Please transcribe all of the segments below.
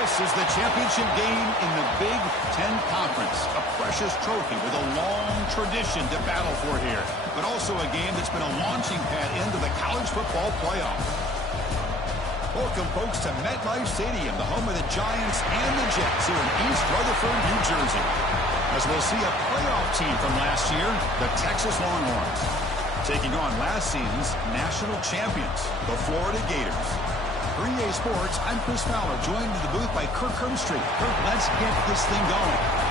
This is the championship game in the Big 10 Conference. A precious trophy with a long tradition to battle for here. But also a game that's been a launching pad into the college football playoff. Welcome, folks, to MetLife Stadium, the home of the Giants and the Jets here in East Rutherford, New Jersey. As we'll see a playoff team from last year, the Texas Longhorns, taking on last season's national champions, the Florida Gators. For EA Sports, I'm Chris Fowler, joined in the booth by Kirk Hermstreet. Kirk, let's get this thing going.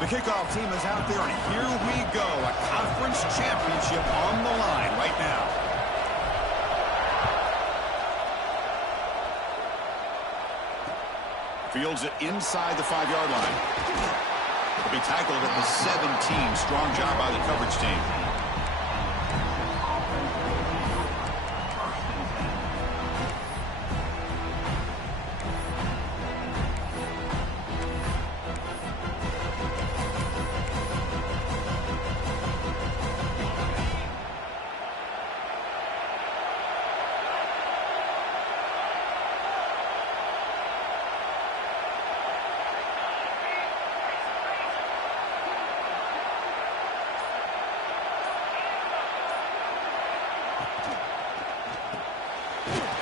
The kickoff team is out there, and here we go. A conference championship on the line right now. Fields it inside the 5-yard line. Will be tackled at the 17. Strong job by the coverage team.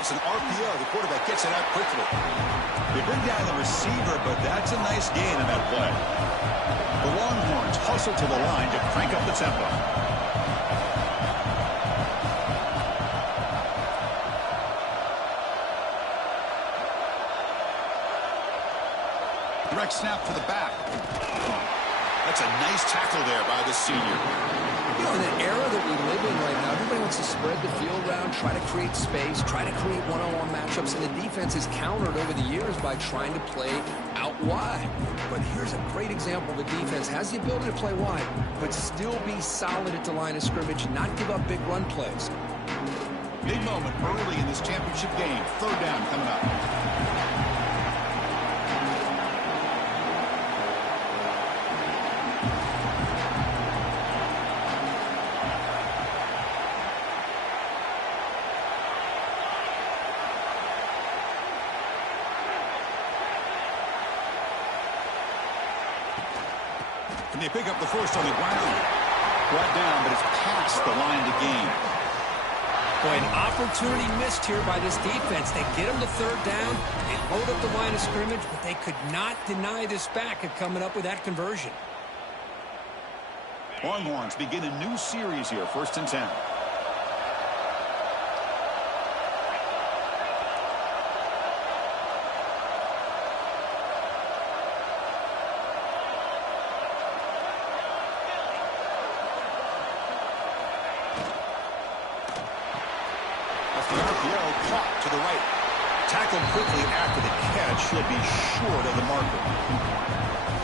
It's an RPO. The quarterback gets it out quickly. They bring down the receiver, but that's a nice gain in that play. The Longhorns hustle to the line to crank up the tempo. Direct snap to the back. That's a nice tackle there by the senior. You know, in the era that we live in right now, everybody wants to spread the field around, try to create space, try to create one-on-one matchups, and the defense is countered over the years by trying to play out wide. But here's a great example. The defense has the ability to play wide, but still be solid at the line of scrimmage, not give up big run plays. Big moment early in this championship game. Third down coming up. And they pick up the first on the ground. Brought down, but it's past the line of the game. Boy, an opportunity missed here by this defense. They get them to third down. They load up the line of scrimmage, but they could not deny this back of coming up with that conversion. Longhorns begin a new series here, 1st and 10. The RPO caught to the right. Tackled quickly after the catch. He'll be short of the marker.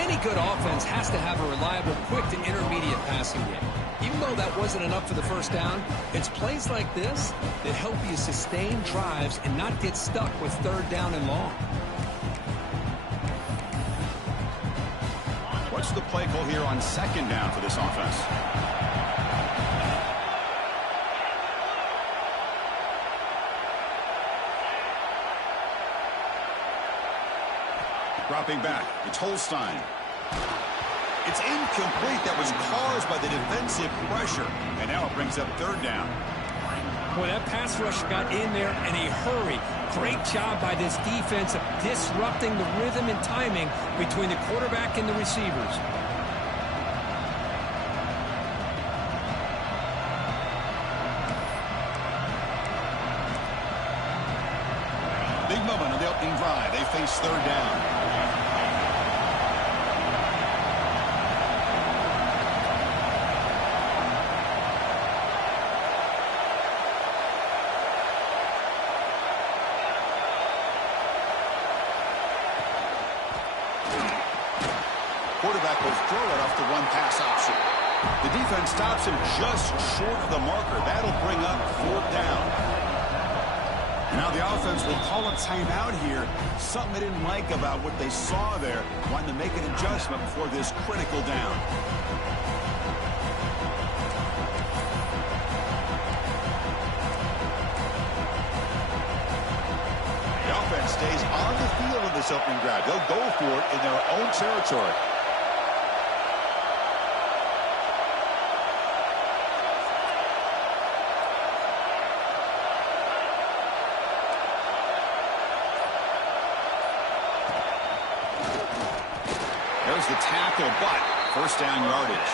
Any good offense has to have a reliable, quick to intermediate passing game. Even though that wasn't enough for the first down, it's plays like this that help you sustain drives and not get stuck with third down and long. What's the play call here on 2nd down for this offense? Dropping back, it's Holstein. It's incomplete. That was caused by the defensive pressure. And now it brings up 3rd down. Boy, that pass rush got in there in a hurry. Great job by this defense of disrupting the rhythm and timing between the quarterback and the receivers. Big moment on the opening drive. They face 3rd down. will throw it off the one-pass option. The defense stops him just short of the marker. That'll bring up 4th down. Now the offense will call a timeout here. Something they didn't like about what they saw there. Wanting to make an adjustment before this critical down. The offense stays on the field in this opening drive. They'll go for it in their own territory. There's the tackle, but 1st down yardage.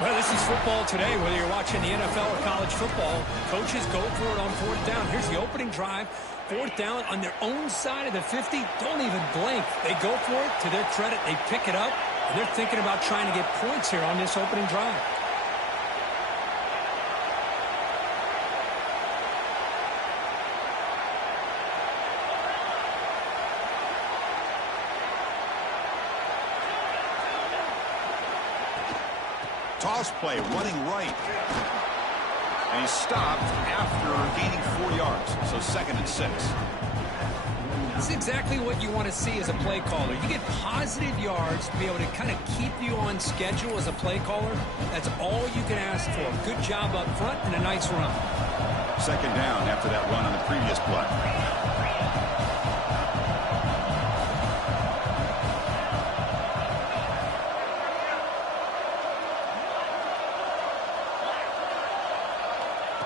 Well, this is football today, whether you're watching the NFL or college football. Coaches go for it on 4th down. Here's the opening drive. 4th down on their own side of the 50. Don't even blink. They go for it. To their credit, they pick it up. And they're thinking about trying to get points here on this opening drive. Toss play, running right. And he's stopped after gaining 4 yards. So 2nd and 6. This is exactly what you want to see as a play caller. You get positive yards to be able to kind of keep you on schedule as a play caller. That's all you can ask for. Good job up front and a nice run. 2nd down after that run on the previous play.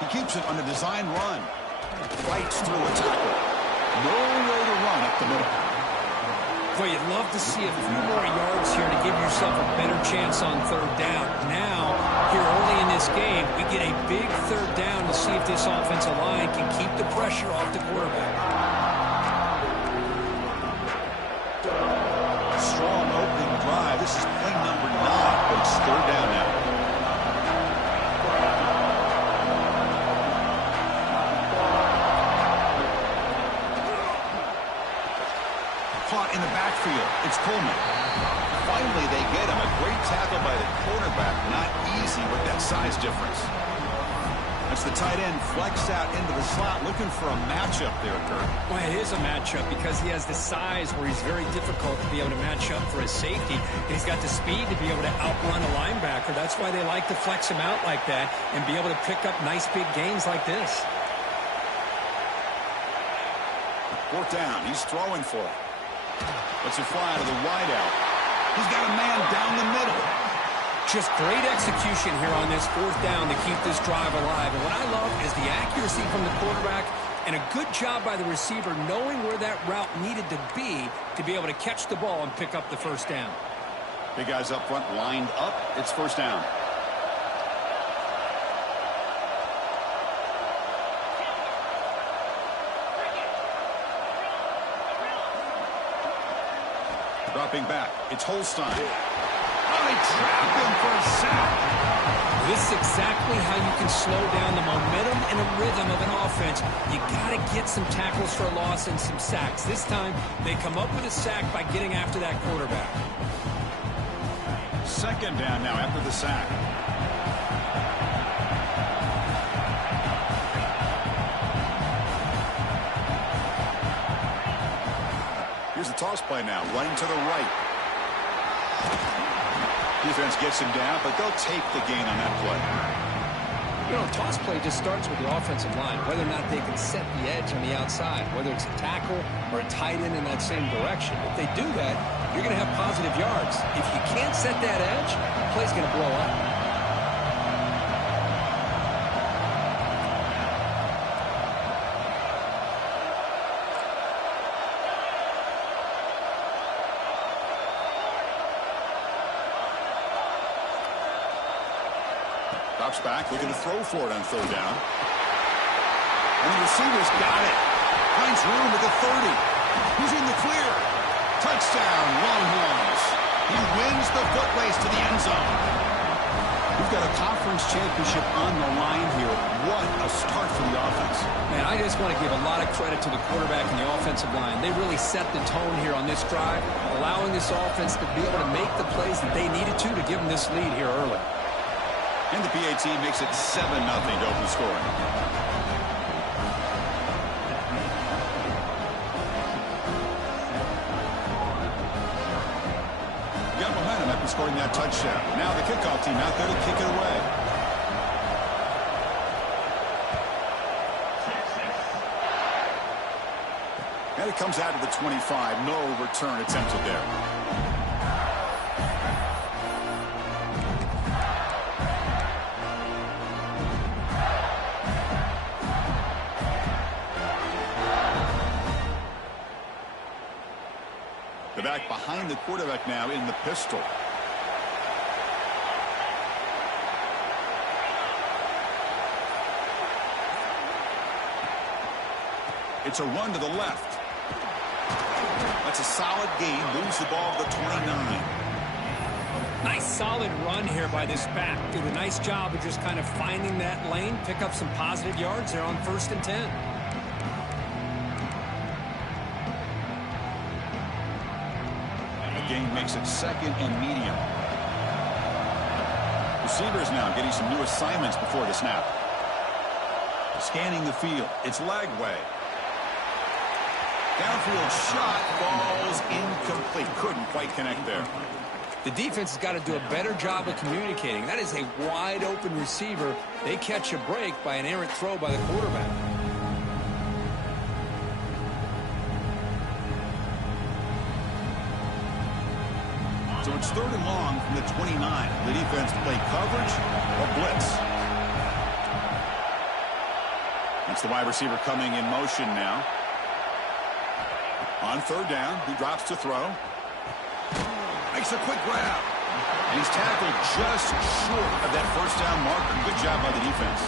He keeps it on a design run. Fights through a tackle. No way to run up the middle. Boy, you'd love to see a few more yards here to give yourself a better chance on 3rd down. Now, here early in this game, we get a big 3rd down to see if this offensive line can keep the pressure off the quarterback. Strong opening drive. This is play number 9, but it's 3rd down now. Caught in the backfield. It's Coleman. Finally, they get him. A great tackle by the quarterback. Not easy with that size difference. That's the tight end flexed out into the slot, looking for a matchup there, Kurt. Well, it is a matchup because he has the size where he's very difficult to be able to match up for his safety. And he's got the speed to be able to outrun a linebacker. That's why they like to flex him out like that and be able to pick up nice big gains like this. 4th down. He's throwing for it. Let's it fly to the wide out. He's got a man down the middle. Just great execution here on this 4th down to keep this drive alive. And what I love is the accuracy from the quarterback and a good job by the receiver knowing where that route needed to be able to catch the ball and pick up the 1st down. Big guys up front lined up. It's 1st down. Dropping back. It's Holstein. Oh, they trap him for a sack. This is exactly how you can slow down the momentum and the rhythm of an offense. You got to get some tackles for a loss and some sacks. This time, they come up with a sack by getting after that quarterback. 2nd down now after the sack. Here's the toss play now, running to the right. Defense gets him down, but they'll take the gain on that play. You know, toss play just starts with the offensive line, whether or not they can set the edge on the outside, whether it's a tackle or a tight end in that same direction. If they do that, you're going to have positive yards. If you can't set that edge, the play's going to blow up. Drops back, looking to throw for it on 3rd down. And the receiver's got it. Finds room at the 30. He's in the clear. Touchdown, Longhorns. He wins the foot race to the end zone. You've got a conference championship on the line here. What a start for the offense. Man, I just want to give a lot of credit to the quarterback and the offensive line. They really set the tone here on this drive, allowing this offense to be able to make the plays that they needed to give them this lead here early. And the PAT makes it 7-0 to open scoring. Got momentum after scoring that touchdown. Now the kickoff team out there to kick it away. And it comes out to the 25. No return attempted there. The back behind the quarterback now in the pistol. It's a run to the left. That's a solid gain. Moves the ball to the 29. Nice solid run here by this back. Did a nice job of just kind of finding that lane, pick up some positive yards there on 1st and 10. Gain makes it 2nd and medium. Receivers now getting some new assignments before the snap. Scanning the field. It's Lagway. Downfield shot falls incomplete. Couldn't quite connect there. The defense has got to do a better job of communicating. That is a wide open receiver. They catch a break by an errant throw by the quarterback. So it's 3rd and long from the 29. The defense play coverage or blitz. It's the wide receiver coming in motion now. On 3rd down, he drops to throw. Makes a quick grab. And he's tackled just short of that 1st down marker. Good job by the defense.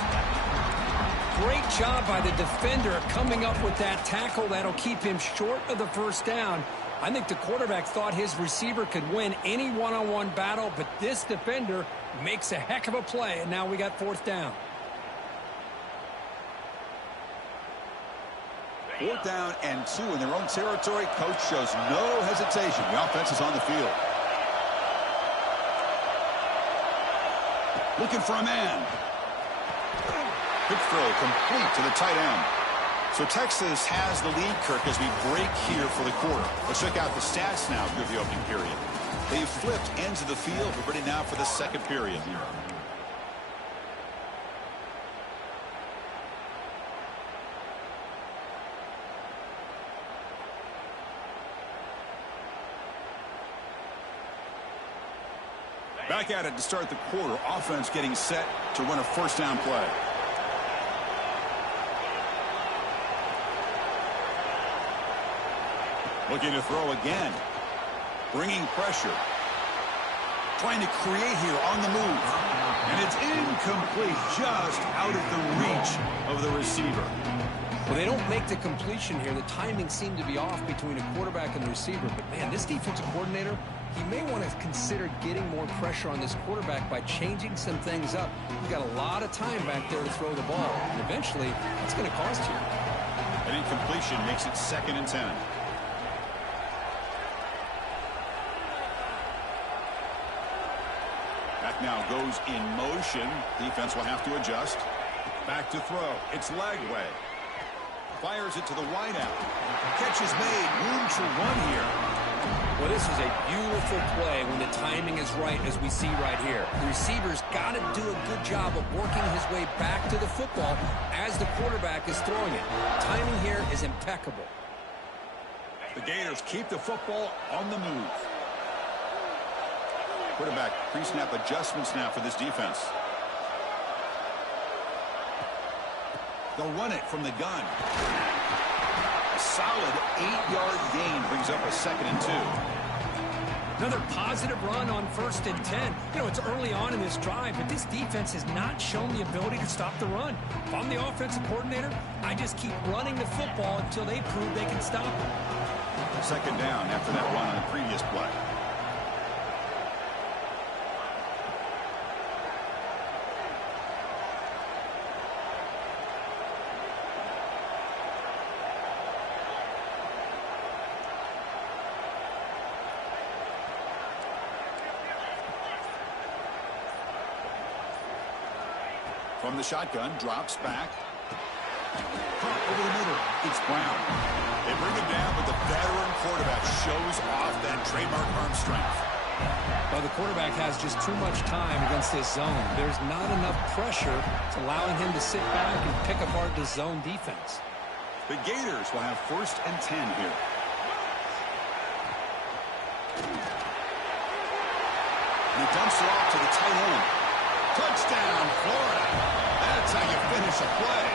Great job by the defender coming up with that tackle. That'll keep him short of the 1st down. I think the quarterback thought his receiver could win any one-on-one battle, but this defender makes a heck of a play, and now we got 4th down. 4th down and 2 in their own territory. Coach shows no hesitation. The offense is on the field. Looking for a man. Quick throw complete to the tight end. So Texas has the lead, Kirk, as we break here for the quarter. Let's check out the stats now through the opening period. They've flipped ends of the field. We're ready now for the 2nd period. Back at it to start the quarter. Offense getting set to run a 1st down play. Looking to throw again. Bringing pressure. Trying to create here on the move. And it's incomplete. Just out of the reach of the receiver. Well, they don't make the completion here. The timing seemed to be off between a quarterback and the receiver. But, man, this defensive coordinator, he may want to consider getting more pressure on this quarterback by changing some things up. You've got a lot of time back there to throw the ball. And eventually, that's going to cost you. An incompletion makes it 2nd and 10. Back now goes in motion. Defense will have to adjust. Back to throw. It's Lagway. Fires it to the wideout. Catch is made. Room to run here. Well, this is a beautiful play when the timing is right, as we see right here. The receiver's got to do a good job of working his way back to the football as the quarterback is throwing it. Timing here is impeccable. The Gators keep the football on the move. Quarterback pre-snap adjustments now for this defense. They'll run it from the gun. A solid 8-yard gain brings up a 2nd and 2. Another positive run on 1st and 10. You know, it's early on in this drive, but this defense has not shown the ability to stop the run. If I'm the offensive coordinator, I just keep running the football until they prove they can stop it. 2nd down after that run on the previous play. From the shotgun, drops back. Caught over the middle. It's Brown. They bring him down, but the veteran quarterback shows off that trademark arm strength. Well, the quarterback has just too much time against this zone. There's not enough pressure to allowing him to sit back and pick apart the zone defense. The Gators will have 1st and 10 here. And he dumps it off to the tight end. Touchdown, Florida. That's how you finish a play.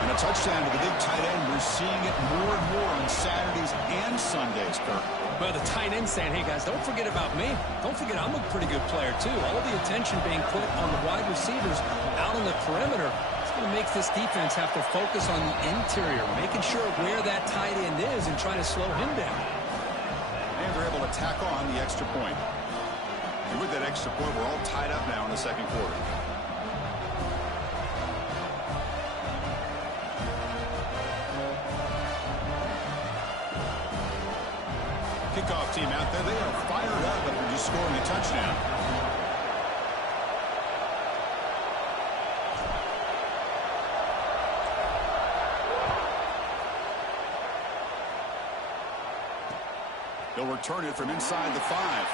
And a touchdown to the big tight end. We're seeing it more and more on Saturdays and Sundays, Kirk. Well, the tight end saying, hey, guys, don't forget about me. Don't forget I'm a pretty good player, too. All the attention being put on the wide receivers out on the perimeter. It's going to make this defense have to focus on the interior, making sure where that tight end is and trying to slow him down. And they're able to tack on the extra point. And with that extra point, we're all tied up now in the second quarter. Kickoff team out there. They are fired up after just scoring a touchdown. They'll return it from inside the 5.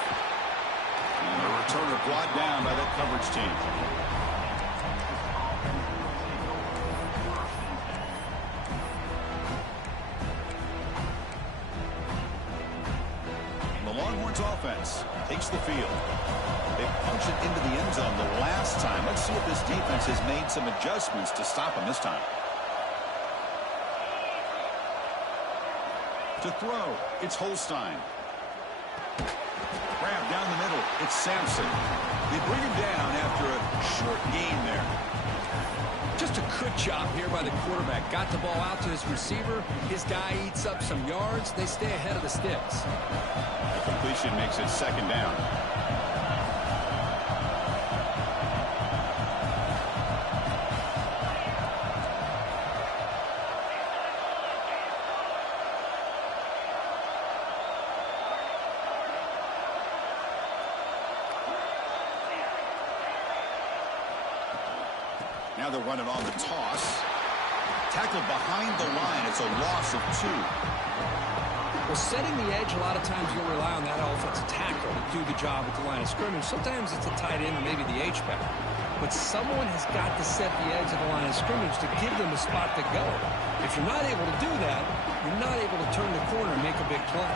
And the returner brought down by that coverage team. Offense takes the field. They punch it into the end zone the last time. Let's see if this defense has made some adjustments to stop them this time. To throw, it's Holstein. Grab down the middle, it's Sampson. They bring him down after a short gain there. Just a quick job here by the quarterback. Got the ball out to his receiver. His guy eats up some yards. They stay ahead of the sticks. The completion makes it 2nd down. Now they're running on the toss. Tackled behind the line. It's a loss of 2. Well, setting the edge, a lot of times you'll rely on that offensive tackle to do the job at the line of scrimmage. Sometimes it's a tight end or maybe the H-back. But someone has got to set the edge of the line of scrimmage to give them a spot to go. If you're not able to do that, you're not able to turn the corner and make a big play.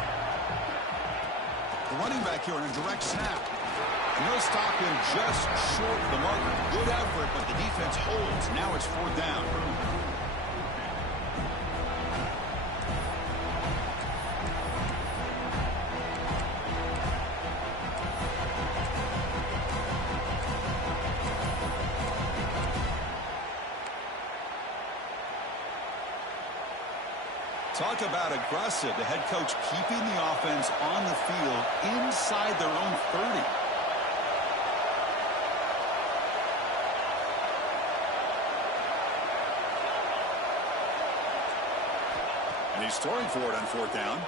The running back here on a direct snap. And they'll stop him just short of the marker. Good effort, but the defense holds. Now it's 4th down. Talk about aggressive. The head coach keeping the offense on the field inside their own 30. And he's throwing for it on 4th down.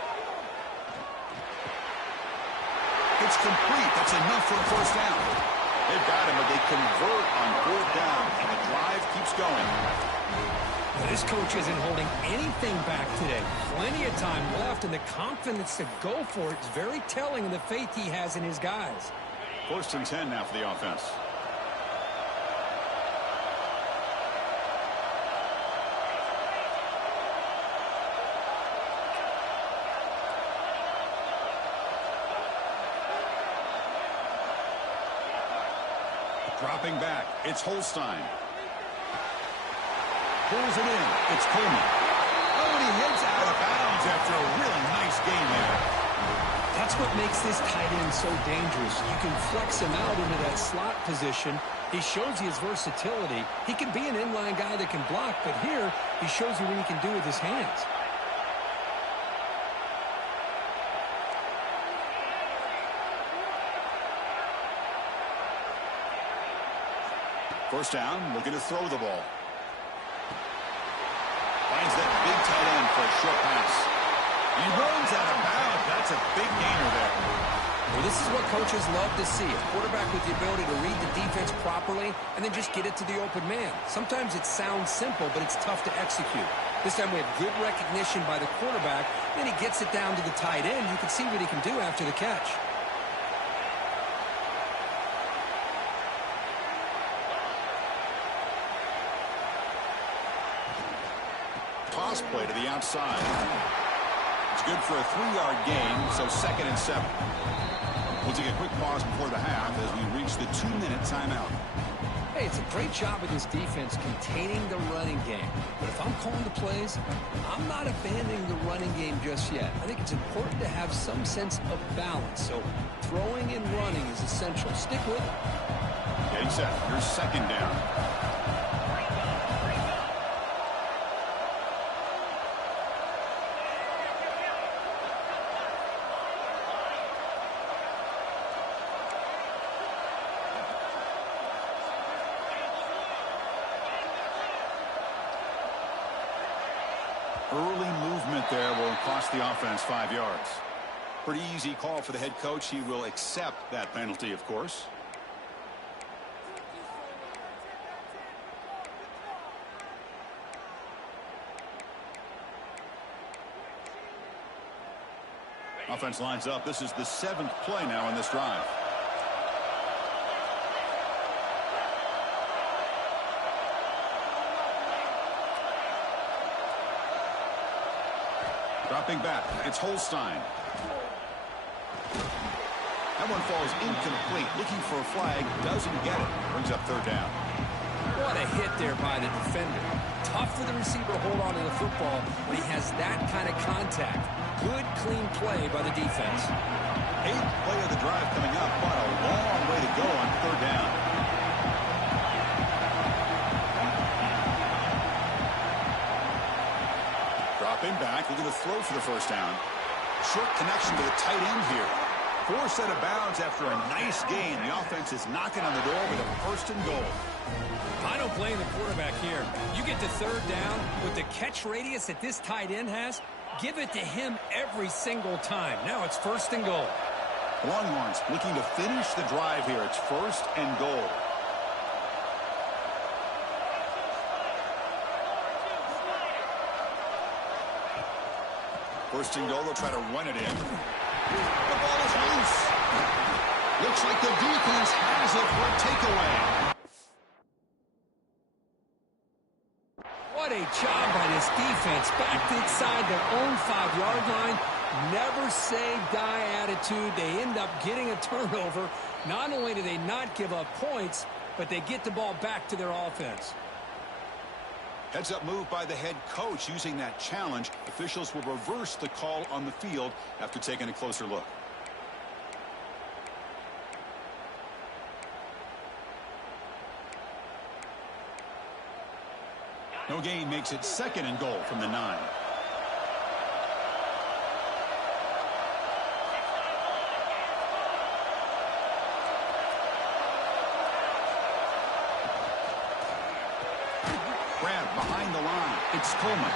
It's complete. That's enough for a 1st down. They've got him, but they convert on 4th down, and the drive keeps going. This coach isn't holding anything back today. Plenty of time left, and the confidence to go for it is very telling of the faith he has in his guys. 1st and 10 now for the offense. Dropping back, it's Holstein. Pulls it in, it's Coleman. Oh, and he heads out of bounds after a really nice game there. That's what makes this tight end so dangerous. You can flex him out into that slot position. He shows you his versatility. He can be an inline guy that can block, but here he shows you what he can do with his hands. First down, looking to throw the ball. Finds that big tight end for a short pass. He runs out of bounds. That's a big gainer there. Well, this is what coaches love to see. A quarterback with the ability to read the defense properly and then just get it to the open man. Sometimes it sounds simple, but it's tough to execute. This time we have good recognition by the quarterback. Then he gets it down to the tight end. You can see what he can do after the catch. Toss play to the outside. It's good for a 3-yard gain, so 2nd and 7. We'll take a quick pause before the half as we reach the 2-minute timeout. Hey, it's a great job of this defense containing the running game. But if I'm calling the plays, I'm not abandoning the running game just yet. I think it's important to have some sense of balance. So throwing and running is essential. Stick with it. Getting set. Here's 2nd down. Early movement there will cost the offense 5 yards. Pretty easy call for the head coach. He will accept that penalty, of course. Offense lines up. This is the 7th play now in this drive. Dropping back, it's Holstein. That one falls incomplete. Looking for a flag, doesn't get it. Brings up 3rd down. What a hit there by the defender. Tough for the receiver to hold on to the football when he has that kind of contact. Good, clean play by the defense. 8th play of the drive coming up, but a long way to go on 3rd down. Dropping back, looking to throw for the 1st down. Short connection to the tight end here. 4 set of bounds after a nice gain. The offense is knocking on the door with a 1st and goal. I don't blame the quarterback here. You get to 3rd down with the catch radius that this tight end has, give it to him every single time. Now it's 1st and goal. Longhorns looking to finish the drive here. It's 1st and goal. First and goal, they'll try to run it in. The ball is loose. Looks like the defense has it for a takeaway. What a job by this defense. Back inside their own 5-yard line. Never say die attitude. They end up getting a turnover. Not only do they not give up points, but they get the ball back to their offense. Heads-up move by the head coach using that challenge. Officials will reverse the call on the field after taking a closer look. No gain makes it 2nd and goal from the 9. Behind the line, it's Coleman.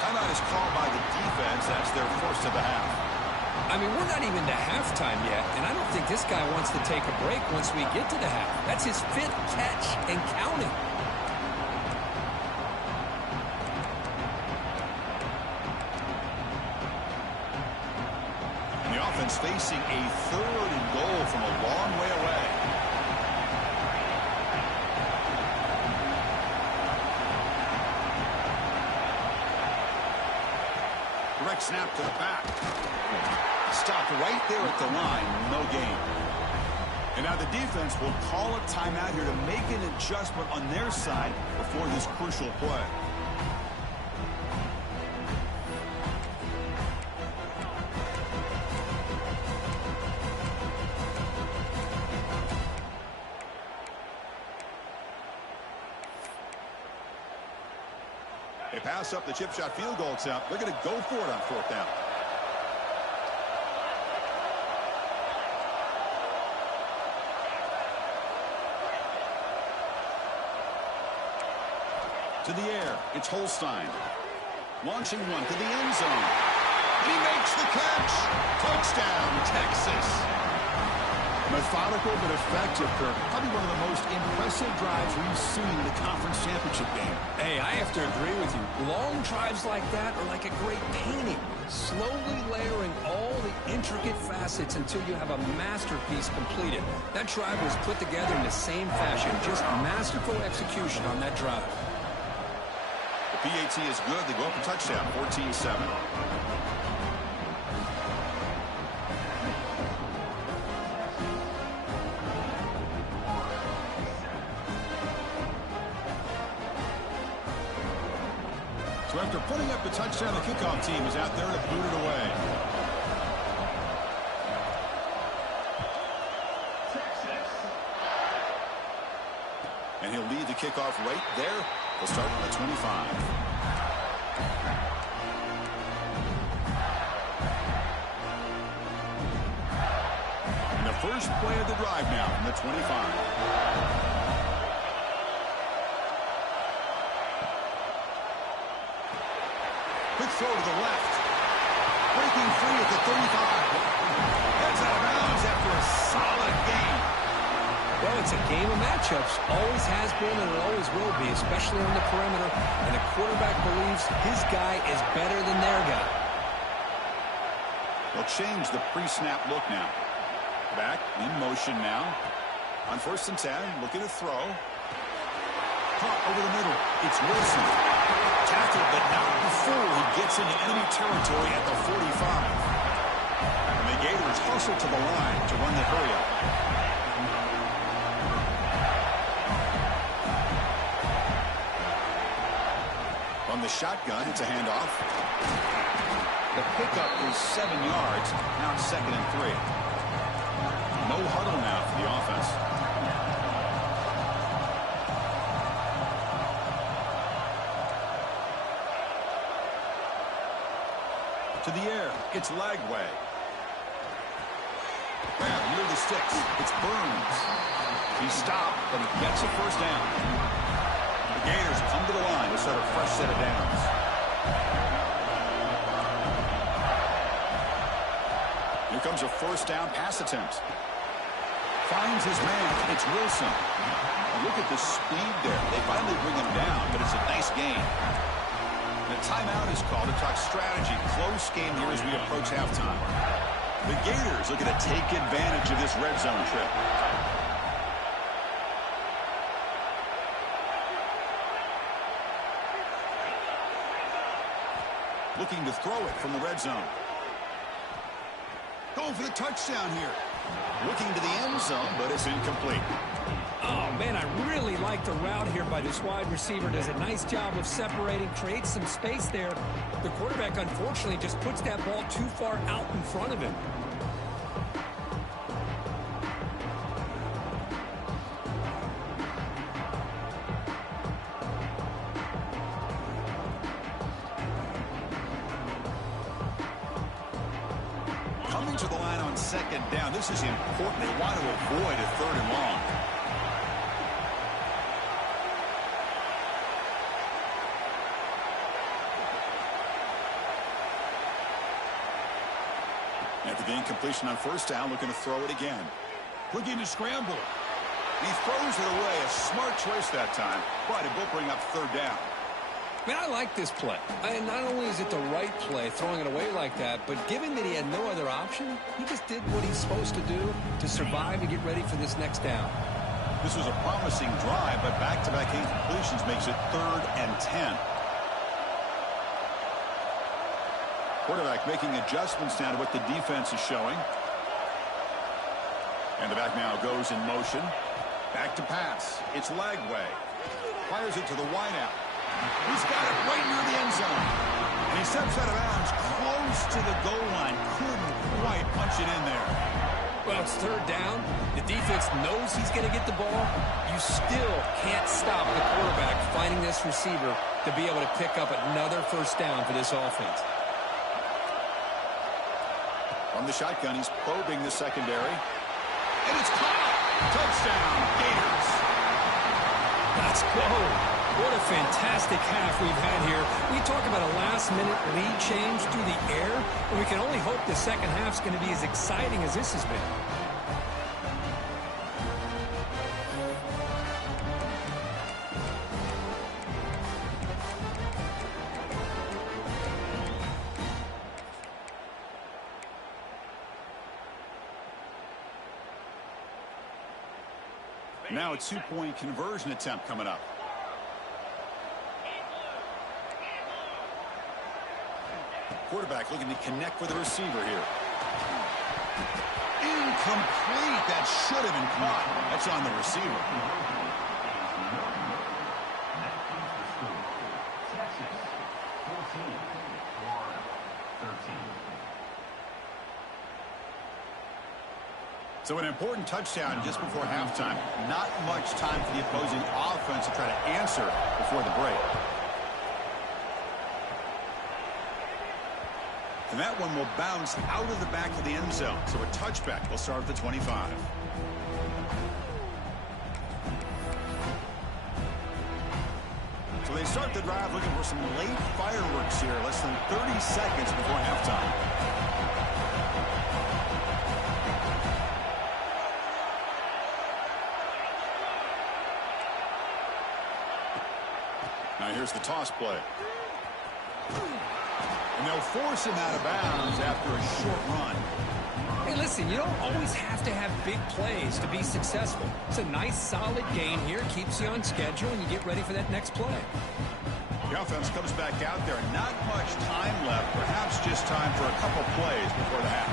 Timeout is called by the defense. That's their 1st of the half. I mean, we're not even to halftime yet, and I don't think this guy wants to take a break once we get to the half. That's his 5th catch and counting. And the offense facing a 3rd and goal from a long way away. Direct snap to the back. Stopped right there at the line. No gain. And now the defense will call a timeout here to make an adjustment on their side before this crucial play. They pass up the chip shot field goal attempt. They're going to go for it on 4th down. To the air, it's Holstein. Launching one to the end zone. And he makes the catch. Touchdown, Texas. Methodical but effective, Kirk. Probably one of the most impressive drives we've seen in the conference championship game. Hey, I have to agree with you. Long drives like that are like a great painting. Slowly layering all the intricate facets until you have a masterpiece completed. That drive was put together in the same fashion. Just masterful execution on that drive. The PAT is good. They go up a touchdown, 14-7. So after putting up the touchdown, the kickoff team is out there to boot it away. And he'll lead the kickoff right there. He'll start on the 25. And the first play of the drive now from the 25. Quick throw to the left. Breaking free at the 35. Heads out of bounds after a solid gain. Well, it's a game of matchups. Always has been and it always will be, especially on the perimeter. And the quarterback believes his guy is better than their guy. They'll change the pre-snap look now. Back in motion now. On 1st and 10, looking to throw. Caught over the middle. It's Wilson. Tackled, but not before he gets into enemy territory at the 45. And the Gators hustle to the line to run the hurry-up. From the shotgun, it's a handoff. The pickup is 7 yards. Now it's 2nd and 3. No huddle now for the offense. To the air, it's Lagway. Grab near the sticks. It's Burns. He stopped, but he gets a first down. The Gators come to the line to start a fresh set of downs. Here comes a 1st down pass attempt. Finds his man. It's Wilson. And look at the speed there. They finally bring him down, but it's a nice gain. The timeout is called to talk strategy. Close game here as we approach halftime. The Gators looking to take advantage of this red zone trip. Looking to throw it from the red zone. Going for the touchdown here. Looking to the end zone, but it's incomplete. Oh, man, I really like the route here by this wide receiver. Does a nice job of separating, creates some space there. The quarterback, unfortunately, just puts that ball too far out in front of him. Coming to the line on 2nd down. This is important. They want to avoid a 3rd and long. After the incompletion on 1st down, looking to throw it again. Looking to scramble. He throws it away. A smart choice that time. But it will bring up 3rd down. Man, I like this play. And not only is it the right play, throwing it away like that, but given that he had no other option, he just did what he's supposed to do to survive and get ready for this next down. This was a promising drive, but back-to-back incompletions makes it 3rd and 10. Quarterback making adjustments now to what the defense is showing. And the back now goes in motion. Back to pass. It's Lagway. Fires it to the wideout. He's got it right near the end zone. And he steps out of bounds close to the goal line. Couldn't quite punch it in there. Well, it's 3rd down. The defense knows he's going to get the ball. You still can't stop the quarterback finding this receiver to be able to pick up another 1st down for this offense. From the shotgun, he's probing the secondary. And it's caught. Touchdown, Gators. Let's go. What a fantastic half we've had here. We talk about a last-minute lead change through the air, and we can only hope the second half's going to be as exciting as this has been. Now a two-point conversion attempt coming up. Quarterback looking to connect with the receiver here. Incomplete. That should have been caught. That's on the receiver. So an important touchdown just before halftime. Not much time for the opposing offense to try to answer before the break. And that one will bounce out of the back of the end zone. So a touchback will start at the 25. So they start the drive looking for some late fireworks here. Less than 30 seconds before halftime. Now here's the toss play. And they'll force him out of bounds after a short run. Hey, listen, you don't always have to have big plays to be successful. It's a nice, solid gain here. Keeps you on schedule, and you get ready for that next play. The offense comes back out there. Not much time left. Perhaps just time for a couple plays before the half.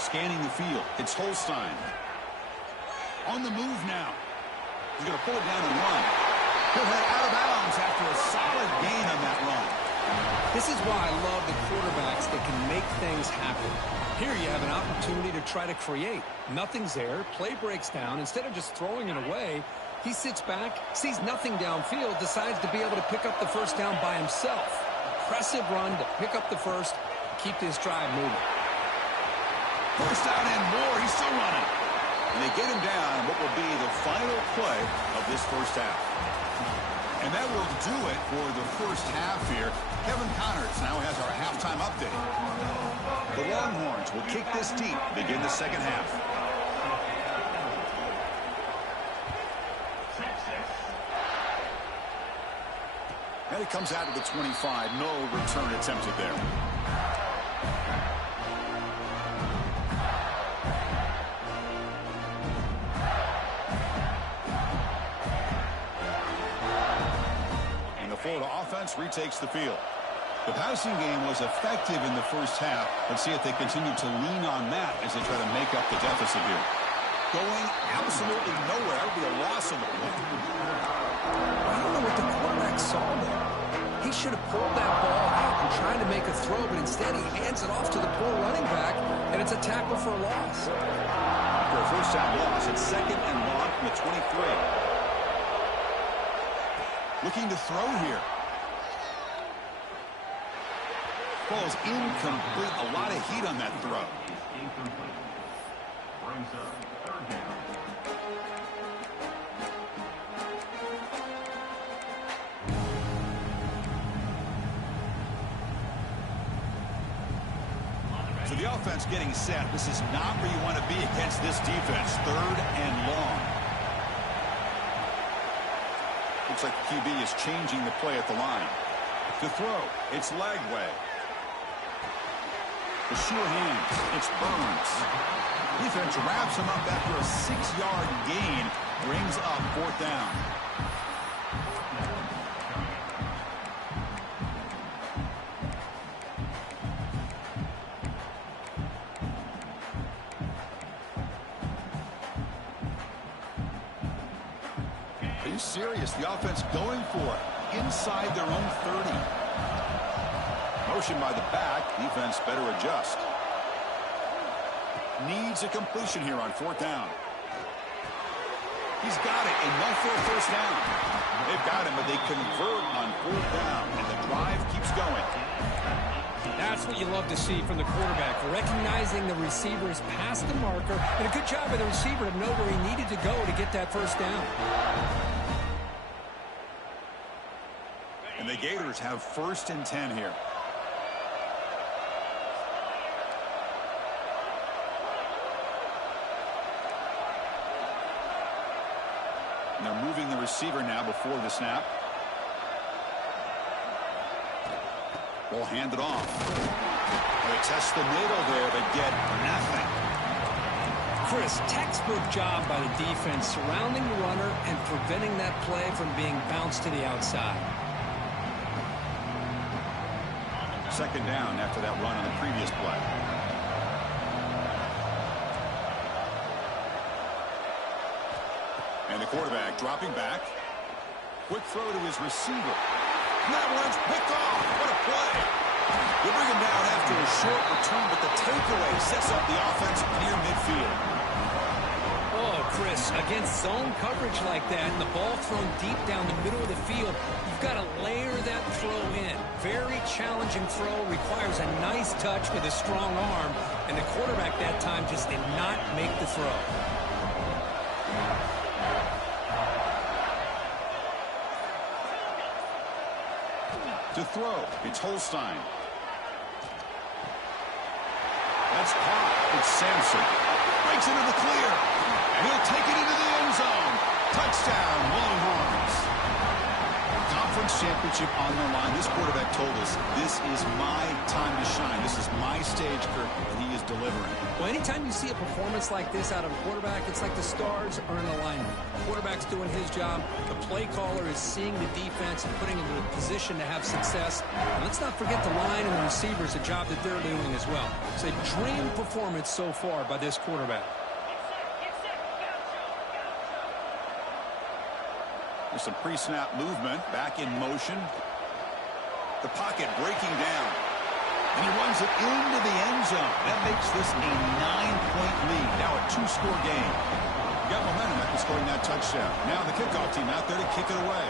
Scanning the field. It's Holstein. On the move now. He's going to pull it down and run. He'll head out of bounds after a solid gain on that run. This is why I love the quarterbacks that can make things happen. Here you have an opportunity to try to create. Nothing's there. Play breaks down. Instead of just throwing it away, he sits back, sees nothing downfield, decides to be able to pick up the first down by himself. Impressive run to pick up the first, keep this drive moving. First down and more. He's still running. And they get him down what will be the final play of this first half. And that will do it for the first half here. Kevin Connors now has our halftime update. The Longhorns will kick this deep, begin the second half. And it comes out to the 25. No return attempted there. Florida offense retakes the field. The passing game was effective in the first half. Let's see if they continue to lean on that as they try to make up the deficit here. Going absolutely nowhere. That would be a loss on the play. I don't know what the quarterback saw there. He should have pulled that ball out and tried to make a throw, but instead he hands it off to the poor running back, and it's a tackle for a loss. After a first down loss, it's second and long from the 23. Looking to throw here. Ball's incomplete. A lot of heat on that throw. Brings up third down. So the offense getting set. This is not where you want to be against this defense. Third and long. Looks like the QB is changing the play at the line. To throw, it's Lagway. The sure hands, it's Burns. Defense wraps him up after a 6-yard gain. Brings up fourth down. Serious. The offense going for it inside their own 30. Motion by the back. Defense better adjust. Needs a completion here on fourth down. He's got it. Enough for a first down. They've got him, but they convert on fourth down, and the drive keeps going. That's what you love to see from the quarterback, recognizing the receiver is past the marker, and a good job by the receiver to know where he needed to go to get that first down. And the Gators have first and 10 here. And they're moving the receiver now before the snap. Ball handed off. They test the middle there, but get nothing. Chris, textbook job by the defense surrounding the runner and preventing that play from being bounced to the outside. Second down after that run on the previous play. And the quarterback dropping back. Quick throw to his receiver. And that one's picked off. What a play. They bring him down after a short return, but the takeaway sets up the offense near midfield. Oh, Chris, against zone coverage like that and the ball thrown deep down the middle of the field, you've got to layer that throw in. Very challenging throw, requires a nice touch with a strong arm, and the quarterback that time just did not make the throw. To throw, it's Holstein. That's caught. It's Sampson. Breaks into the clear. And he'll take it into the end zone. Touchdown, Longhorns. Conference championship on the line. This quarterback told us, this is my time to shine. This is my stage, Kirk, and he is delivering. Well, anytime you see a performance like this out of a quarterback, it's like the stars are in alignment. The quarterback's doing his job. The play caller is seeing the defense and putting him in a position to have success. And let's not forget the line and the receivers, a job that they're doing as well. It's a dream performance so far by this quarterback. There's some pre-snap movement, back in motion. The pocket breaking down. And he runs it into the end zone. That makes this a 9-point lead. Now a 2-score game. Got momentum after scoring that touchdown. Now the kickoff team out there to kick it away.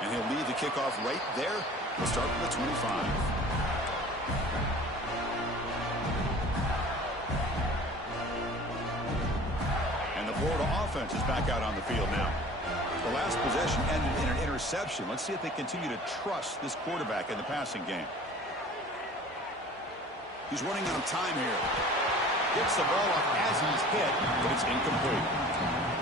And he'll lead the kickoff right there. We'll start with the 25. Florida offense is back out on the field now. The last possession ended in an interception. Let's see if they continue to trust this quarterback in the passing game. He's running out of time here. Gets the ball off as he's hit, but it's incomplete.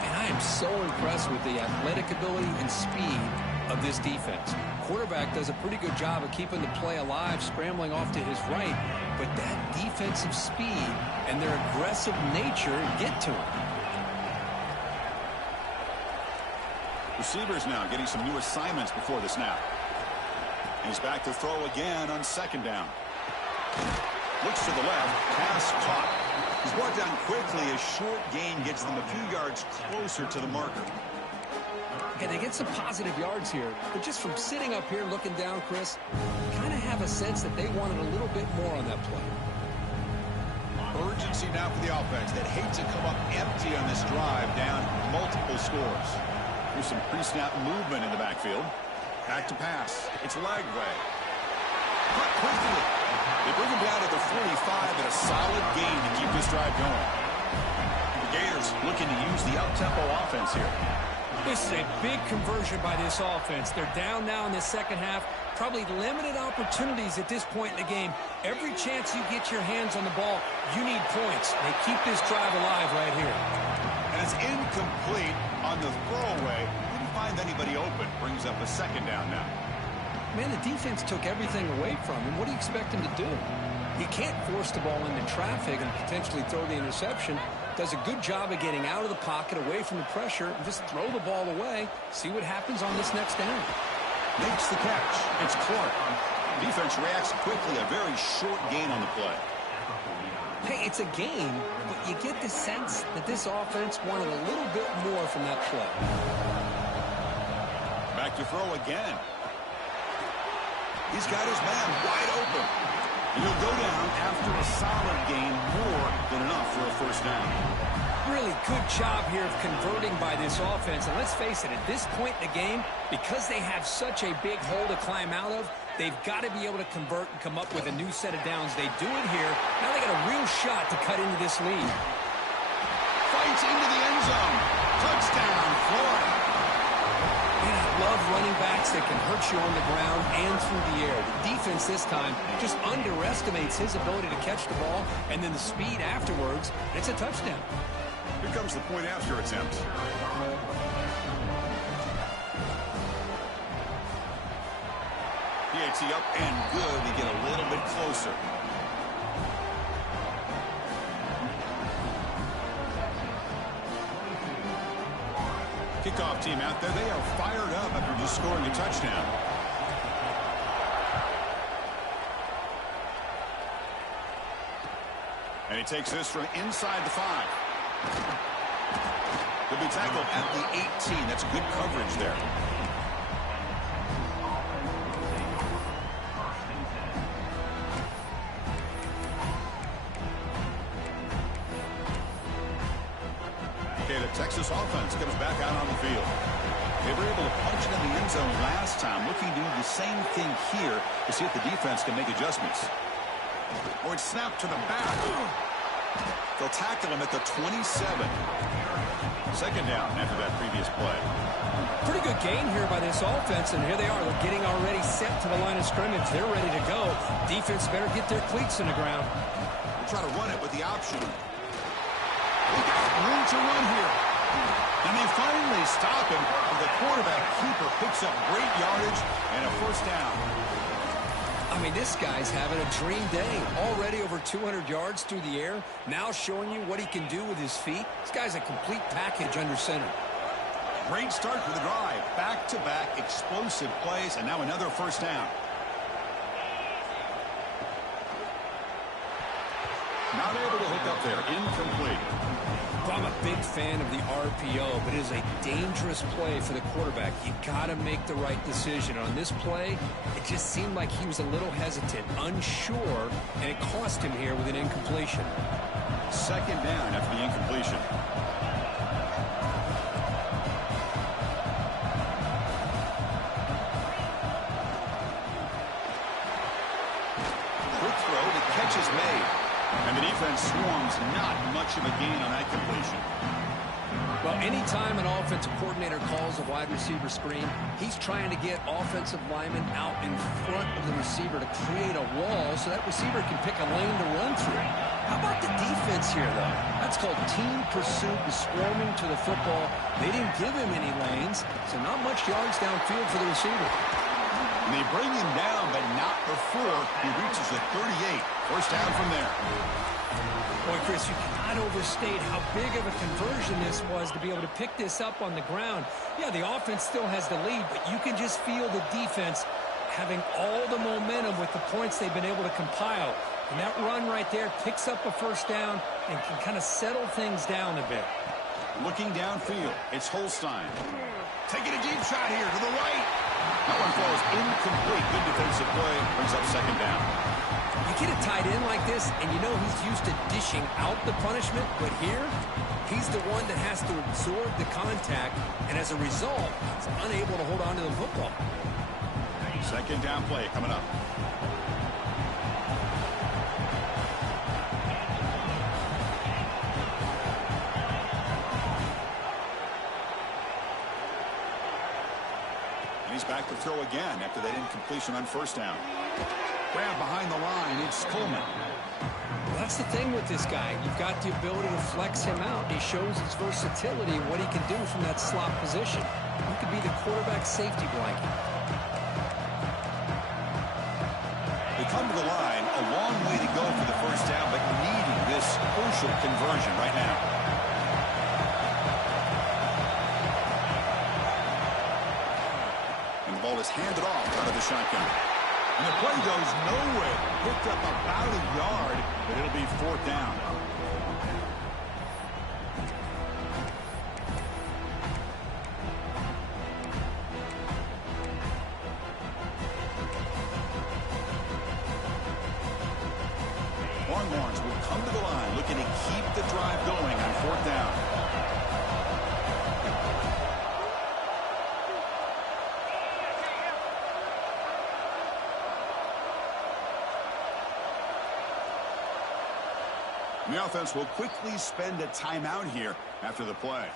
And I am so impressed with the athletic ability and speed of this defense. Quarterback does a pretty good job of keeping the play alive, scrambling off to his right, but that defensive speed and their aggressive nature get to him. Receivers now getting some new assignments before the snap. He's back to throw again on second down. Looks to the left. Pass caught. He's brought down quickly. A short gain gets them a few yards closer to the marker. Okay, they get some positive yards here, but just from sitting up here looking down, Chris, you kind of have a sense that they wanted a little bit more on that play. Urgency now for the offense that hates to come up empty on this drive, down multiple scores. Here's some pre-snap movement in the backfield. Back to pass. It's Lagway. Cut quickly. They bring him down to the 45 and a solid gain to keep this drive going. The Gators looking to use the up-tempo offense here. This is a big conversion by this offense. They're down now in the second half. Probably limited opportunities at this point in the game. Every chance you get your hands on the ball, you need points. They keep this drive alive right here. And it's incomplete on the throwaway. Didn't find anybody open. Brings up a second down now. Man, the defense took everything away from him. What do you expect him to do? He can't force the ball into traffic and potentially throw the interception. Does a good job of getting out of the pocket, away from the pressure, and just throw the ball away. See what happens on this next down. Makes the catch. It's Clark. Defense reacts quickly. A very short gain on the play. Hey, it's a game, but you get the sense that this offense wanted a little bit more from that play. Back to throw again. He's got his man wide open. He'll go down after a solid gain, more than enough for a first down. Really good job here of converting by this offense. And let's face it, at this point in the game, because they have such a big hole to climb out of, they've got to be able to convert and come up with a new set of downs. They do it here. Now they got a real shot to cut into this lead. Fights into the end zone. Touchdown, Florida. Man, I love running backs that can hurt you on the ground and through the air. The defense this time just underestimates his ability to catch the ball, and then the speed afterwards. It's a touchdown. Here comes the point after attempt. Ante up and good to get a little bit closer. Kickoff team out there. They are fired up after just scoring a touchdown. And he takes this from inside the 5. He'll be tackled at the 18. That's good coverage there. Okay, the Texas offense comes back out on the field. They were able to punch it in the end zone last time, looking to do the same thing here to see if the defense can make adjustments. Or it's snapped to the back. They'll tackle him at the 27. Second down after that previous play. Pretty good gain here by this offense, and here they are. They're getting already set to the line of scrimmage. They're ready to go. Defense better get their cleats in the ground. We'll try to run it with the option. They got room to run here. And they finally stop him. The quarterback keeper picks up great yardage and a first down. I mean, this guy's having a dream day. Already over 200 yards through the air. Now showing you what he can do with his feet. This guy's a complete package under center. Great start for the drive. Back-to-back explosive plays, and now another first down. Not able to hook up there. Incomplete. Well, I'm a big fan of the RPO, but it is a dangerous play for the quarterback. You got to make the right decision. On this play, it just seemed like he was a little hesitant, unsure, and it cost him here with an incompletion. Second down after the incompletion. Quick throw, the catch is made. And the defense swarms, not much of a gain on that completion. Well, anytime an offensive coordinator calls a wide receiver screen, he's trying to get offensive linemen out in front of the receiver to create a wall so that receiver can pick a lane to run through. How about the defense here, though? That's called team pursuit and swarming to the football. They didn't give him any lanes, so not much yards downfield for the receiver. And they bring him down, but not before he reaches the 38. First down from there. Boy, Chris, you cannot overstate how big of a conversion this was to be able to pick this up on the ground. Yeah, the offense still has the lead, but you can just feel the defense having all the momentum with the points they've been able to compile. And that run right there picks up a first down and can kind of settle things down a bit. Looking downfield, it's Holstein. Taking a deep shot here to the right. That one falls incomplete. Good defensive play. Brings up second down. You get a tight end like this, and you know he's used to dishing out the punishment, but here, he's the one that has to absorb the contact, and as a result, he's unable to hold on to the football. Second down play coming up. He's back to throw again after that incompletion on first down. Grab behind the line. It's Coleman. Well, that's the thing with this guy. You've got the ability to flex him out. He shows his versatility and what he can do from that slot position. He could be the quarterback safety blanket. They come to the line. A long way to go for the first down, but needing this crucial conversion right now. Ball is handed off out of the shotgun. And the play goes nowhere. Picked up about a yard, but it'll be fourth down. Longhorns will come to the line looking to keep the drive going on fourth down. The offense will quickly spend a timeout here after the play.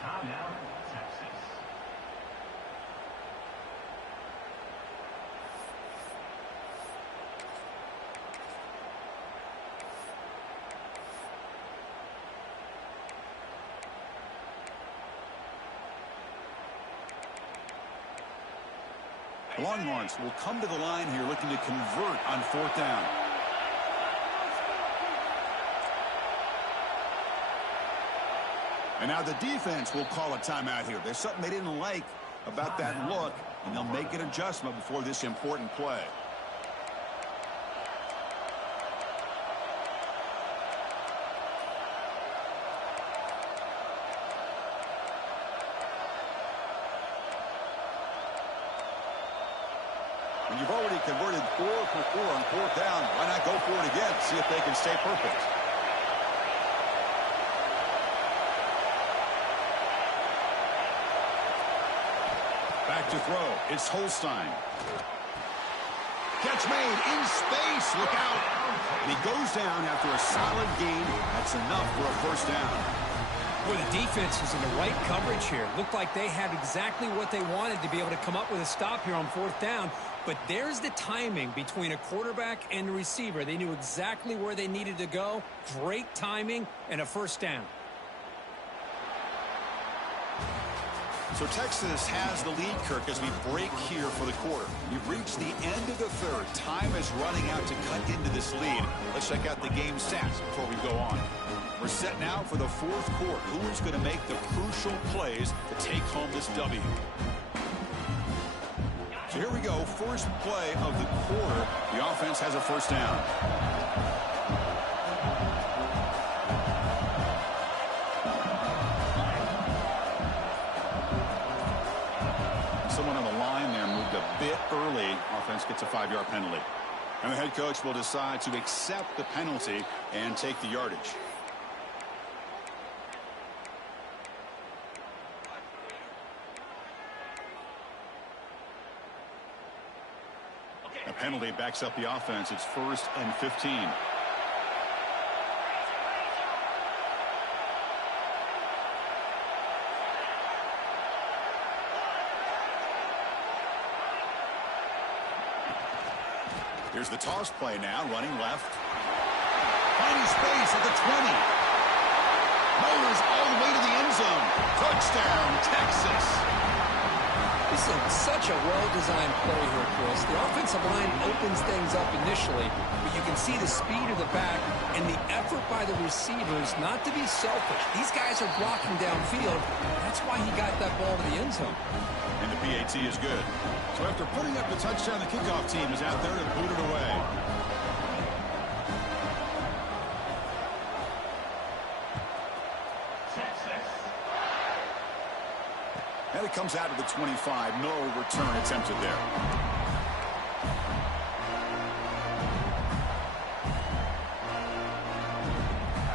The Longhorns will come to the line here looking to convert on 4th down. And now the defense will call a timeout here. There's something they didn't like about that look, and they'll make an adjustment before this important play. When you've already converted 4 for 4 on 4th down, why not go for it again? See if they can stay perfect. Back to throw. It's Holstein. Catch made in space. Look out. And he goes down after a solid gain. That's enough for a 1st down. Well, the defense was in the right coverage here. Looked like they had exactly what they wanted to be able to come up with a stop here on 4th down. But there's the timing between a quarterback and the receiver. They knew exactly where they needed to go. Great timing and a 1st down. So Texas has the lead, Kirk, as we break here for the quarter. We've reached the end of the 3rd. Time is running out to cut into this lead. Let's check out the game stats before we go on. We're set now for the 4th quarter. Who is going to make the crucial plays to take home this W? So here we go. First play of the quarter. The offense has a 1st down. Someone on the line there moved a bit early. Offense gets a 5-yard penalty. And the head coach will decide to accept the penalty and take the yardage. A penalty backs up the offense. It's 1st and 15. Here's the toss play now, running left. Finding space at the 20. Mowers all the way to the end zone. Touchdown, Texas. This is such a well-designed play here, Chris. The offensive line opens things up initially, but you can see the speed of the back and the effort by the receivers not to be selfish. These guys are blocking downfield. That's why he got that ball to the end zone. And the PAT is good. So after putting up the touchdown, the kickoff team is out there to boot it away. And it comes out of the 25. No return attempted there.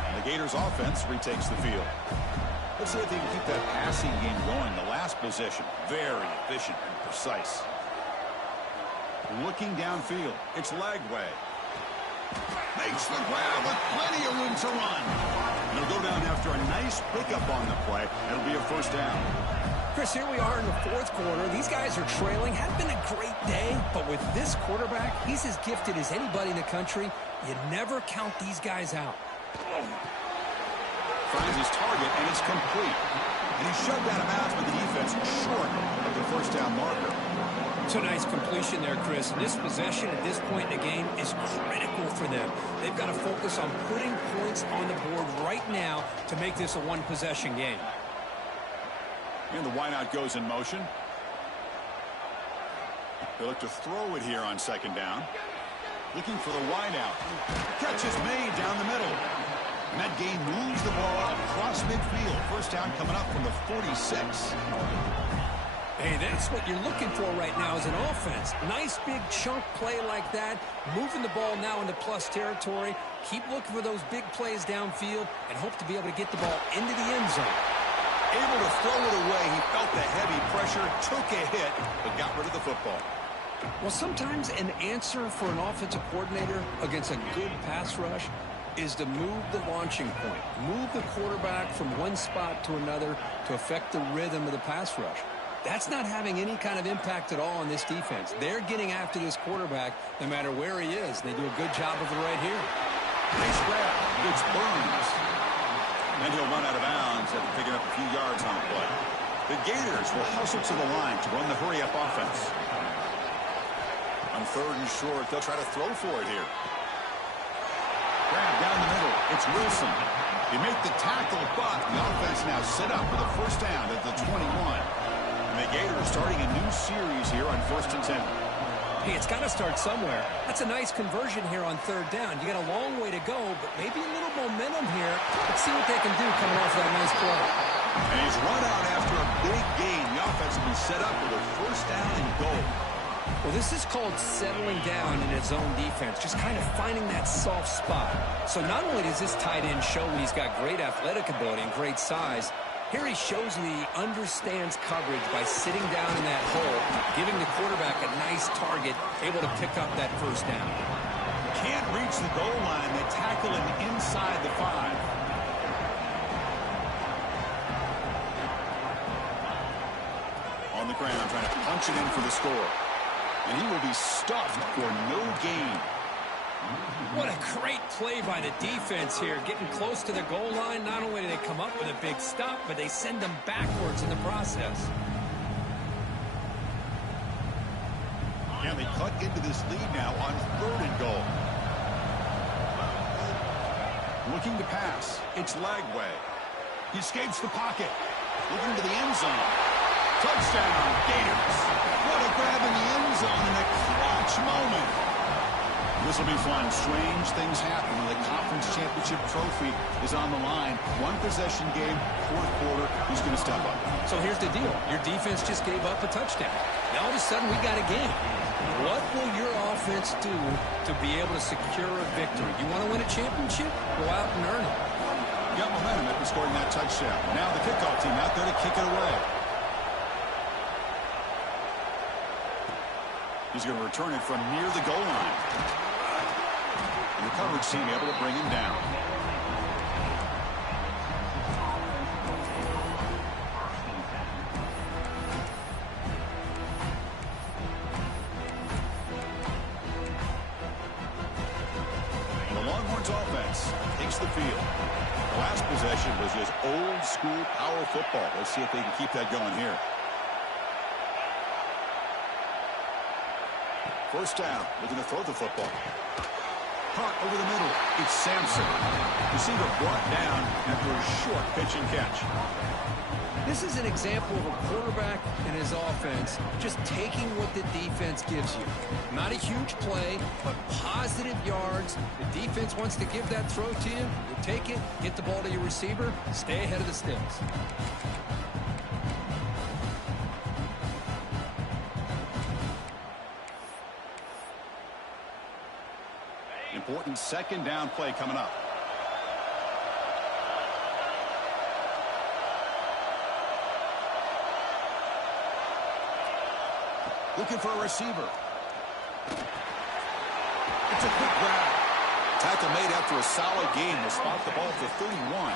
And the Gators offense retakes the field. Let's see if they can keep that passing game going. The last possession, very efficient and precise. Looking downfield, it's Lagway. Makes the grab with plenty of room to run. And he'll go down after a nice pickup on the play. It'll be a 1st down. Chris, here we are in the 4th quarter. These guys are trailing. Hadn't been a great day, but with this quarterback, he's as gifted as anybody in the country. You never count these guys out. Finds his target, and it's complete. And he's shoved out of bounds with the defense short of the 1st down marker. It's a nice completion there, Chris. And this possession at this point in the game is critical for them. They've got to focus on putting points on the board right now to make this a one-possession game. And the wideout goes in motion. They look to throw it here on 2nd down. Looking for the wideout. Catch is made down the middle. And that gain moves the ball across midfield. 1st down coming up from the 46. Hey, that's what you're looking for right now as an offense. Nice big chunk play like that. Moving the ball now into plus territory. Keep looking for those big plays downfield and hope to be able to get the ball into the end zone. Able to throw it away. He felt the heavy pressure, took a hit, but got rid of the football. Well, sometimes an answer for an offensive coordinator against a good pass rush is to move the launching point. Move the quarterback from one spot to another to affect the rhythm of the pass rush. That's not having any kind of impact at all on this defense. They're getting after this quarterback no matter where he is. They do a good job of it right here. Nice grab. It's Burns. And he'll run out of bounds after picking up a few yards on the play. The Gators will hustle to the line to run the hurry-up offense. On 3rd and short, they'll try to throw for it here. Grab down the middle. It's Wilson. They make the tackle, but the offense now set up for the first down at the 21. And the Gators starting a new series here on 1st and 10. Hey, it's got to start somewhere. That's a nice conversion here on 3rd down. You got a long way to go, but maybe a little momentum here. Let's see what they can do coming off that nice play. And he's run out after a big gain. The offense will be set up with a first down and goal. Well, this is called settling down in his own defense, just kind of finding that soft spot. So not only does this tight end show he's got great athletic ability and great size, here he shows that he understands coverage by sitting down in that hole, giving the quarterback a nice target, able to pick up that first down. Can't reach the goal line. They tackle him inside the 5. On the ground, trying to punch it in for the score. And he will be stuffed for no gain. What a great play by the defense here. Getting close to the goal line, not only do they come up with a big stop, but they send them backwards in the process. And they cut into this lead now on 3rd and goal. Looking to pass. It's Lagway. He escapes the pocket. Looking to the end zone. Touchdown, Gators. What a grab in the end zone in a clutch moment. This will be fun. Strange things happen when the conference championship trophy is on the line. One possession game, 4th quarter. Who's going to step up? So here's the deal. Your defense just gave up a touchdown. Now all of a sudden we got a game. What will your offense do to be able to secure a victory? You want to win a championship? Go out and earn it. Got momentum after scoring that touchdown. Now the kickoff team out there to kick it away. He's going to return it from near the goal line. And the coverage team able to bring him down. The Longhorns offense takes the field. The last possession was just old school power football. Let's see if they can keep that going here. First down, looking to throw the football. Caught over the middle. It's Sampson. Receiver brought down after a short pitch and catch. This is an example of a quarterback and his offense just taking what the defense gives you. Not a huge play, but positive yards. The defense wants to give that throw to you. You take it, get the ball to your receiver, stay ahead of the sticks. Important 2nd down play coming up. Looking for a receiver. It's a quick grab. Tackle made after a solid gain. Will spot the ball at the 31.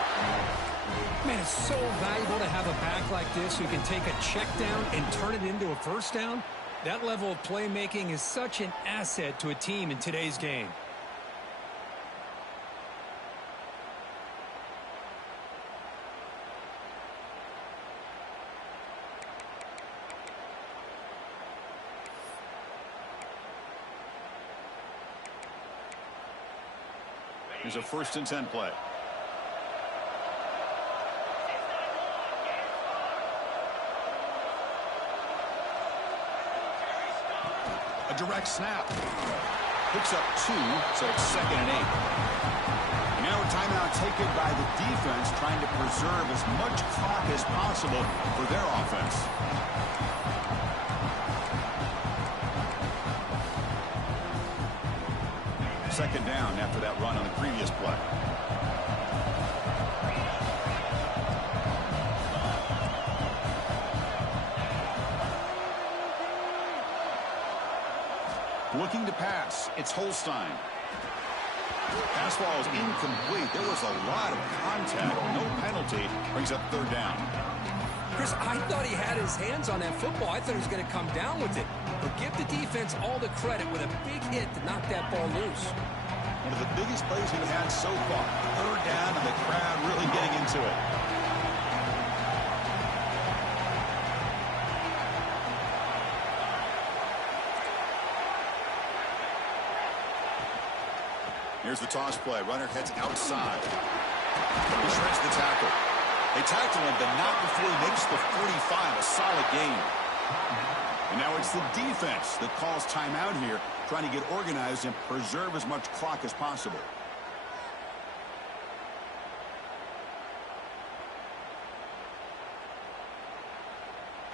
Man, it's so valuable to have a back like this who can take a check down and turn it into a first down. That level of playmaking is such an asset to a team in today's game. Here's a 1st and 10 play. A direct snap. Picks up 2, so it's 2nd and 8. And now a timeout taken by the defense, trying to preserve as much clock as possible for their offense. Second down after that run on the previous play. Looking to pass. It's Holstein. Pass ball is incomplete. There was a lot of contact. No penalty. Brings up 3rd down. Chris, I thought he had his hands on that football. I thought he was going to come down with it. But give the defense all the credit with a big hit to knock that ball loose. One of the biggest plays we've had so far. 3rd down and the crowd really getting into it. Here's the toss play. Runner heads outside. He shreds the tackle. They tackle him, but not before he makes the 45. A solid gain. And now it's the defense that calls timeout here, trying to get organized and preserve as much clock as possible.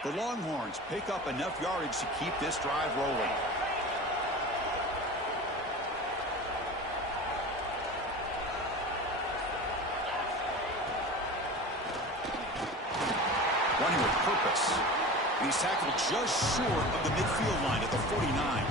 The Longhorns pick up enough yardage to keep this drive rolling. Running with purpose. He's tackled just short of the midfield line at the 49.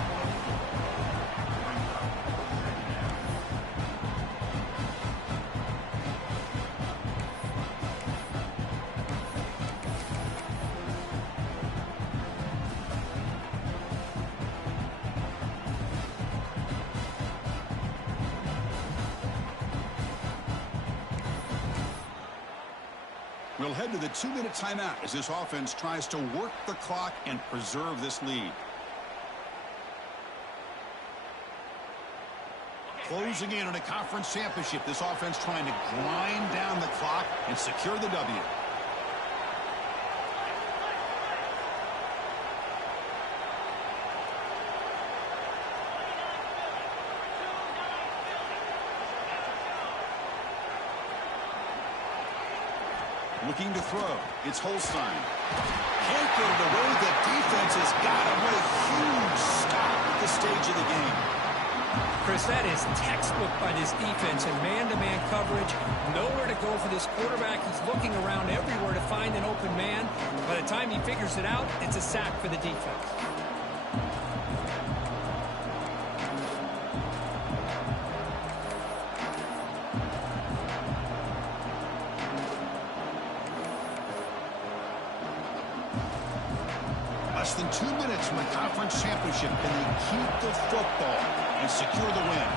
We'll head to the 2-minute timeout as this offense tries to work the clock and preserve this lead. Closing in on a conference championship, this offense trying to grind down the clock and secure the W. Looking to throw. It's Holstein. Can't get it away. The defense has got him with a huge stop at the stage of the game. Chris, that is textbook by this defense and man-to-man coverage. Nowhere to go for this quarterback. He's looking around everywhere to find an open man. By the time he figures it out, it's a sack for the defense. Less than 2 minutes from the conference championship. Can they keep the football and secure the win?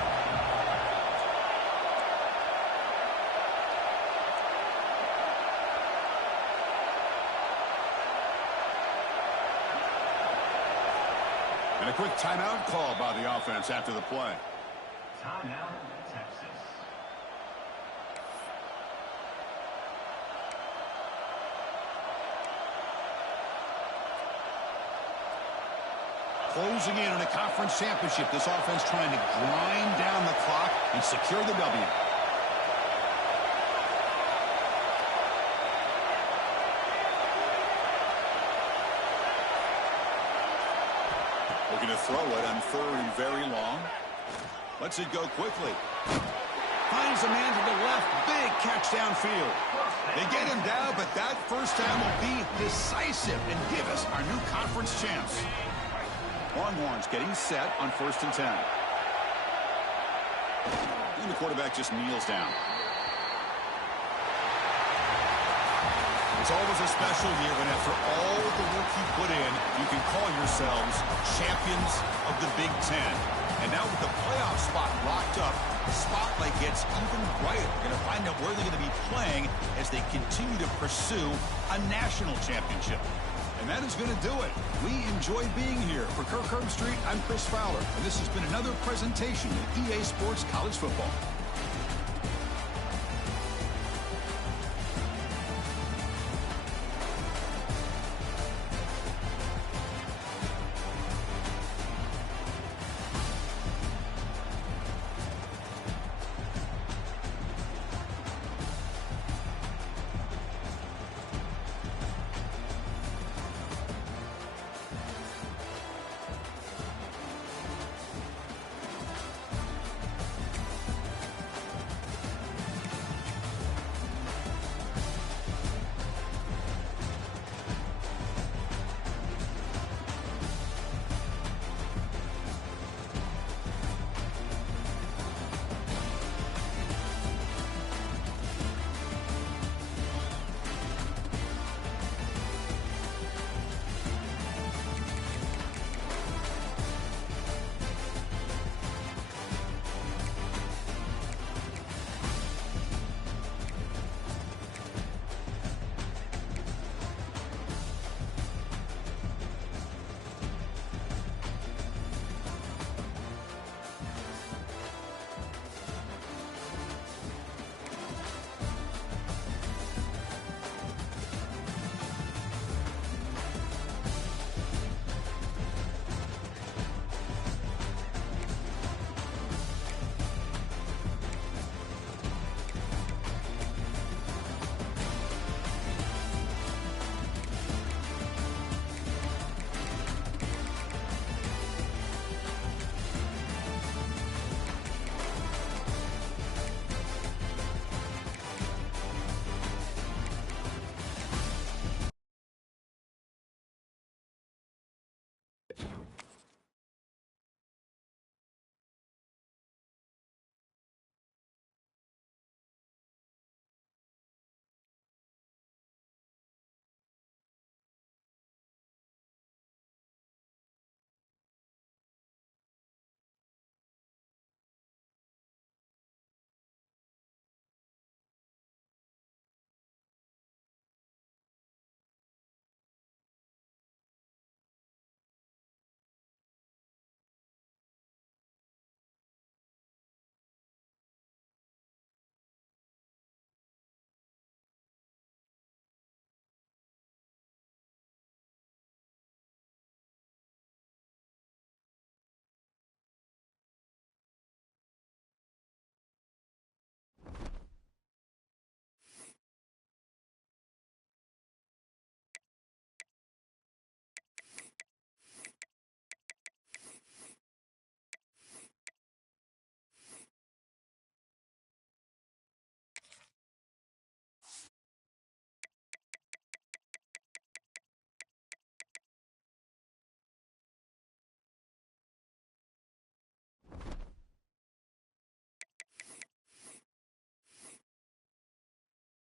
And a quick timeout call by the offense after the play. Timeout, Texas. Closing in on a conference championship. This offense trying to grind down the clock and secure the W. Looking to throw it on 3rd and very long. Lets it go quickly. Finds a man to the left. Big catch downfield. They get him down, but that first down will be decisive and give us our new conference champs. Longhorns getting set on 1st and 10. And the quarterback just kneels down. It's always a special year when after all the work you put in, you can call yourselves champions of the Big 10. And now with the playoff spot locked up, the spotlight gets even brighter. We're going to find out where they're going to be playing as they continue to pursue a national championship. And that is going to do it. We enjoy being here. For Kirk Herbstreit, I'm Chris Fowler, and this has been another presentation of EA Sports College Football.